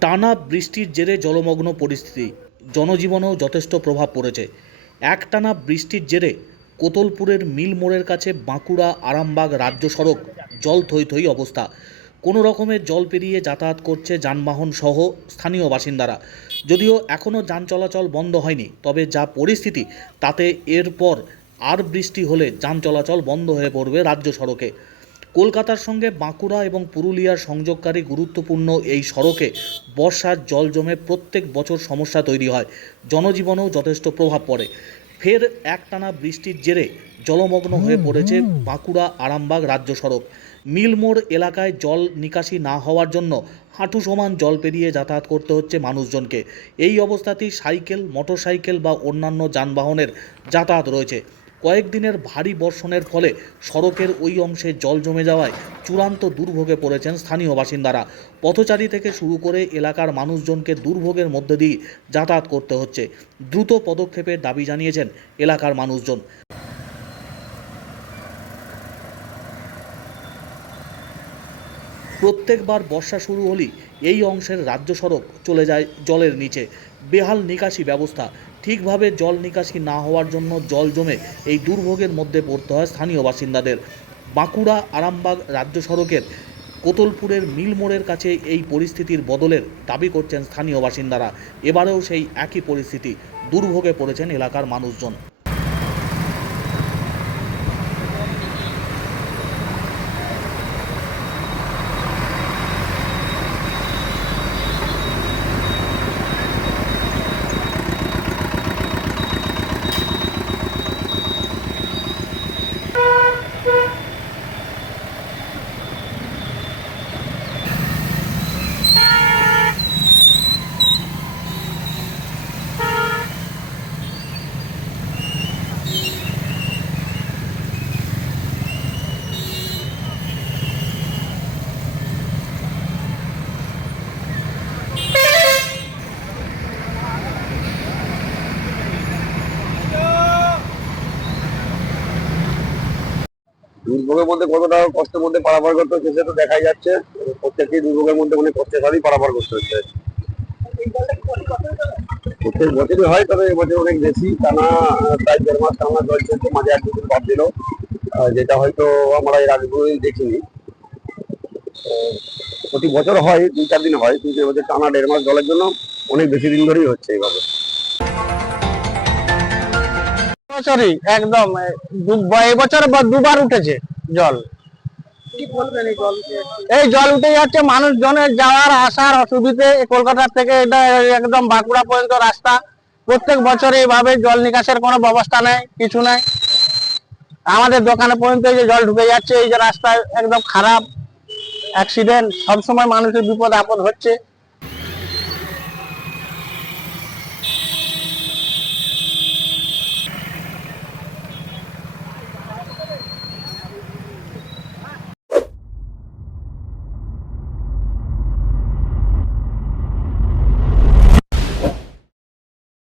টানা বৃষ্টির জেরে জলমগ্ন পরিস্থিতি। জনজীবনেও যথেষ্ট প্রভাব পড়েছে। একটানা বৃষ্টির জেরে কোতলপুরের মিল মোড়ের কাছে বাঁকুড়া, আরামবাগ রাজ্য সড়ক জল থই থই অবস্থা। কোনো রকমের জল পেরিয়ে যাতায়াত করছে যানবাহন সহ স্থানীয় বাসিন্দারা। যদিও এখনও যান চলাচল বন্ধ হয়নি, তবে যা পরিস্থিতি, তাতে এরপর আর বৃষ্টি হলে যান চলাচল বন্ধ হয়ে পড়বে রাজ্য সড়কে। কলকাতার সঙ্গে বাঁকুড়া এবং পুরুলিয়ার সংযোগকারী গুরুত্বপূর্ণ এই সড়কে বর্ষার জল জমে প্রত্যেক বছর সমস্যা তৈরি হয়। জনজীবনেও যথেষ্ট প্রভাব পড়ে। ফের একটানা বৃষ্টির জেরে জলমগ্ন হয়ে পড়েছে বাঁকুড়া আরামবাগ রাজ্য সড়ক। মিলমোড় এলাকায় জল নিকাশি না হওয়ার জন্য হাঁটু সমান জল পেরিয়ে যাতায়াত করতে হচ্ছে মানুষজনকে। এই অবস্থাতেই সাইকেল মোটরসাইকেল বা অন্যান্য যানবাহনের যাতায়াত রয়েছে। কয়েকদিনের ভারী বর্ষণের ফলে সড়কের ওই অংশে জল জমে যাওয়ায় চূড়ান্ত দুর্ভোগে পড়েছেন স্থানীয় বাসিন্দারা। পথচারী থেকে শুরু করে এলাকার মানুষজনকে দুর্ভোগের মধ্যে দিয়ে যাতায়াত করতে হচ্ছে। দ্রুত পদক্ষেপের দাবি জানিয়েছেন এলাকার মানুষজন। প্রত্যেকবার বর্ষা শুরু হলেই এই অংশের রাজ্য সড়ক চলে যায় জলের নিচে। বেহাল নিকাশি ব্যবস্থা ঠিকভাবে জল নিকাশি না হওয়ার জন্য জল জমে এই দুর্ভোগের মধ্যে পড়তে হয় স্থানীয় বাসিন্দাদের। বাঁকুড়া, আরামবাগ রাজ্য সড়কের কোতলপুরের মিলমোড়ের কাছে এই পরিস্থিতির বদলের দাবি করছেন স্থানীয় বাসিন্দারা। এবারেও সেই একই পরিস্থিতি, দুর্ভোগে পড়েছেন এলাকার মানুষজন। দুর্ভোগের মধ্যে কতটা কষ্টের মধ্যে পারাপার করতে হচ্ছে সেটা দেখাই যাচ্ছে। প্রত্যেকটি দুর্ভোগের মধ্যে অনেক কষ্টের সাথেই পারাপার করতে হচ্ছে। প্রত্যেক বছরই হয়, তবে এবছর অনেক বেশি। টানা, প্রায় দেড় মাস, টানা জল চলছে মাঝে এক দুদিন বাদ দিল যেটা হয়তো আমরা এর আগে দেখিনি। প্রতি বছর হয়, দুই চার দিন হয়, কিন্তু এবছর টানা দেড় মাস জলের জন্য অনেক বেশি দিন ধরেই হচ্ছে এইভাবে। বছরই একদম এবছর ব- দুবার উঠেছে জল। এই জল উঠে যাচ্ছে মানুষজনের যাওয়ার আসার অসুবিধে কলকাতা থেকে এটা একদম বাঁকুড়া পর্যন্ত রাস্তা। প্রত্যেক বছর এইভাবে জল নিকাশের কোনো ব্যবস্থা নেই কিছু নেই। আমাদের দোকানে পর্যন্ত এই যে জল ঢুকে যাচ্ছে এই যে রাস্তা একদম খারাপ অ্যাক্সিডেন্ট সবসময় মানুষের বিপদ আপদ হচ্ছে।